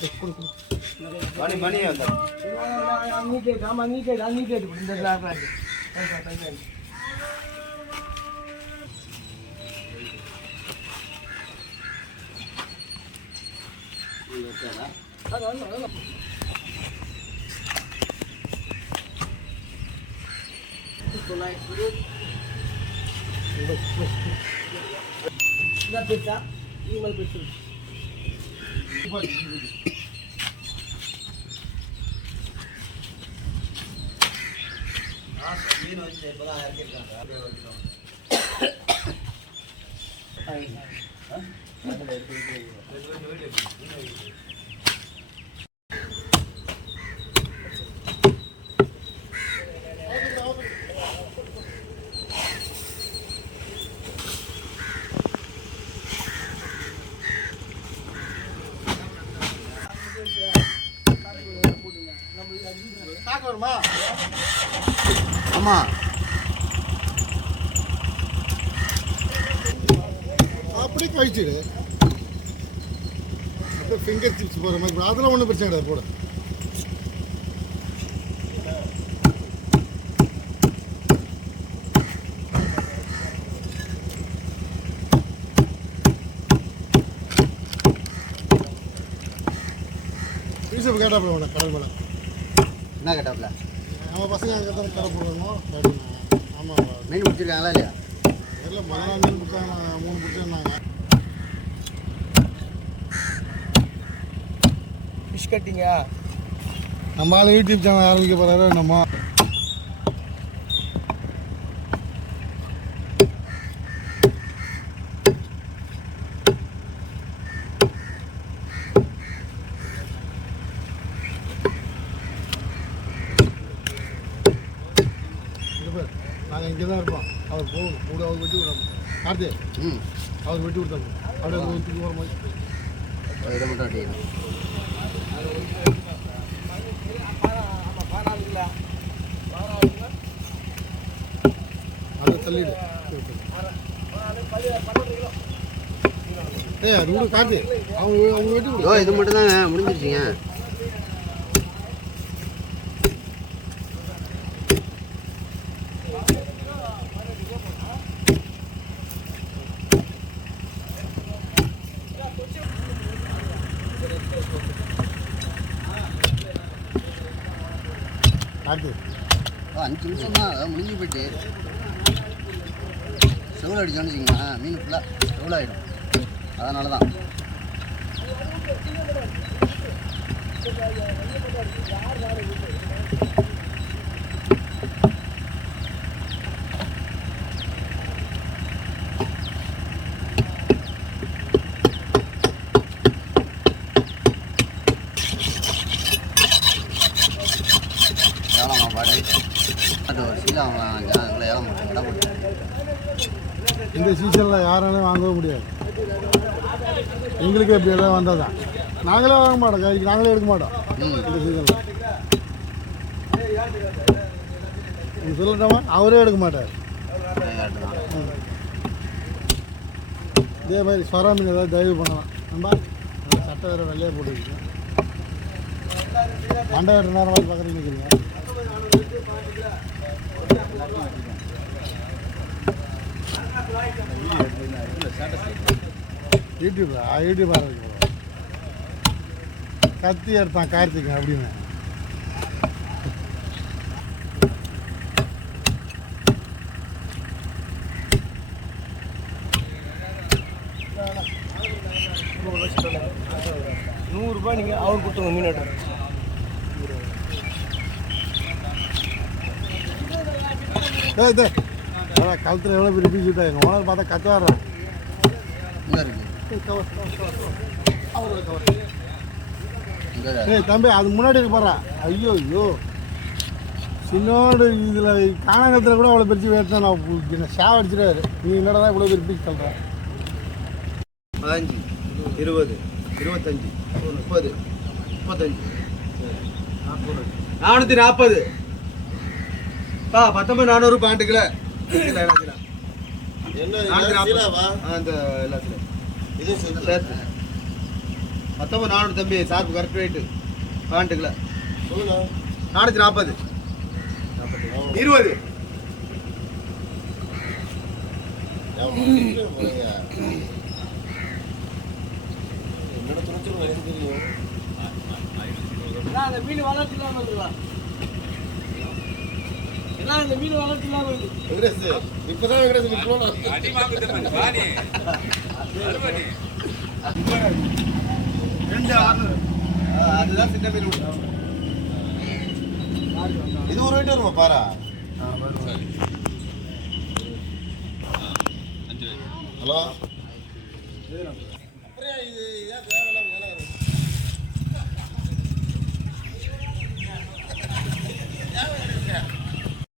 மணி நீ கேட்டு ஆமா நீ கேட்டு இந்த கிளாஸ் பெருசா இனிமேல் பெருசு மீன் வந்து இப்போதான் இறக்கிருக்காங்க ஆமா அப்படி கழிச்சிடு ஃபிங்கர் சிப்ஸ் போகிற மாதிரி அதெல்லாம் ஒன்றும் பிரச்சனை கிடையாது போட யூசப் கேட்டாப்புல வேணாம் கடல் மேலே என்ன கேட்டாப்புல நம்ம பசங்க அங்கே தான் கடை போடணும் ஆமாம் மீன் பிடிச்சிருக்காங்களா இல்லையா இல்லை மழை மீன் பிடிச்சாங்க 3 பிடிச்சிருந்தாங்க ஃபிஷ் கட்டிங்கா நம்ம ஆள் யூடியூப் சேனல் ஆரம்பிக்க போகிறாரு நம்ம நாங்கள் இங்கே தான் இருப்போம் அவர் போகணும் கூட அவர் வெட்டி விடாம கார்த்தி அவர் வெட்டி விட்டாங்க அப்படியே ஒத்துக்கு போகிற மாதிரி இதை மட்டும் அடிக்கணும் அதை தள்ளிடு அது கூட கார்த்தி அவங்க வெட்டி விடு இது மட்டும் தாங்க முடிஞ்சிருச்சிங்க கார்த்தி 5 நிமிஷம் தான் முடிஞ்சு போயிட்டு செவில் அடிச்சோன்னு வச்சுக்கோங்க மீன் ஃபுல்லாக செவில் ஆகிடும் அதனால தான் இந்த சீசனில் யாராலையும் வாங்கவே முடியாது எங்களுக்கு எப்படி எல்லாம் வந்தால் தான் நாங்களே வாங்க மாட்டோம் கைக்கு நாங்களே எடுக்க மாட்டோம் இந்த சீசனில் நீங்கள் சொல்லட்டாமா அவரே எடுக்க மாட்டார் இதே மாதிரி ஸ்வரா மீன் ஏதாவது தயவு பண்ணலாம் நம்ம சட்டை வேறு வெள்ளையாக போட்டுருக்கு மண்டை வெட்டுற நேரம் மாதிரி பார்க்குறீங்க யூடியூப் ஆரம்பிக்க கத்தி எடுத்தான் கார்த்திக் அப்படின்னு ₹100 நீங்கள் அவர் கொடுத்துங்க மீன் எடுத்து கழுத்தில் எவ்வளோ பெரிய பீஸ் விட்டா எங்கள் ஓனர் பார்த்தா கத்துவாடுறேன் ஏய் தம்பி அது முன்னாடி இருக்கு பாரு ஐயோ ஐயோ சின்னோடு இதில் காணகத்தில் கூட அவ்வளோ பெருசு வேட்டா நான் ஷேவ் அடிச்சிடாரு நீ என்னடா தான் இவ்வளோ பெரிய பீஸ் சொல்கிறேன் 15 20 25 30 35 440 பா 19400 பாண்டுக்குல என்ன அந்த எல்லாத்துல இது சேர்த்து மொத்தம் 400 தம்பி சார்பு கரெக்ட் ரேட்டு 12 கிலோ 440 20 என்னோட துணிச்சல் எனக்கு தெரியும். அந்த மீன் வளர்ச்சி இல்லாமல் இருக்கலாம். எல்லாம் இந்த மீன் வளர்ச்சி இல்லாமல் இருக்கு. வெங்கடேஷ் இப்பதான் வெங்கடேஷ் விற்கணும். அதுதான் சின்ன மீன் இது ஒரு ரேட் வருமா பாரா? ஹலோ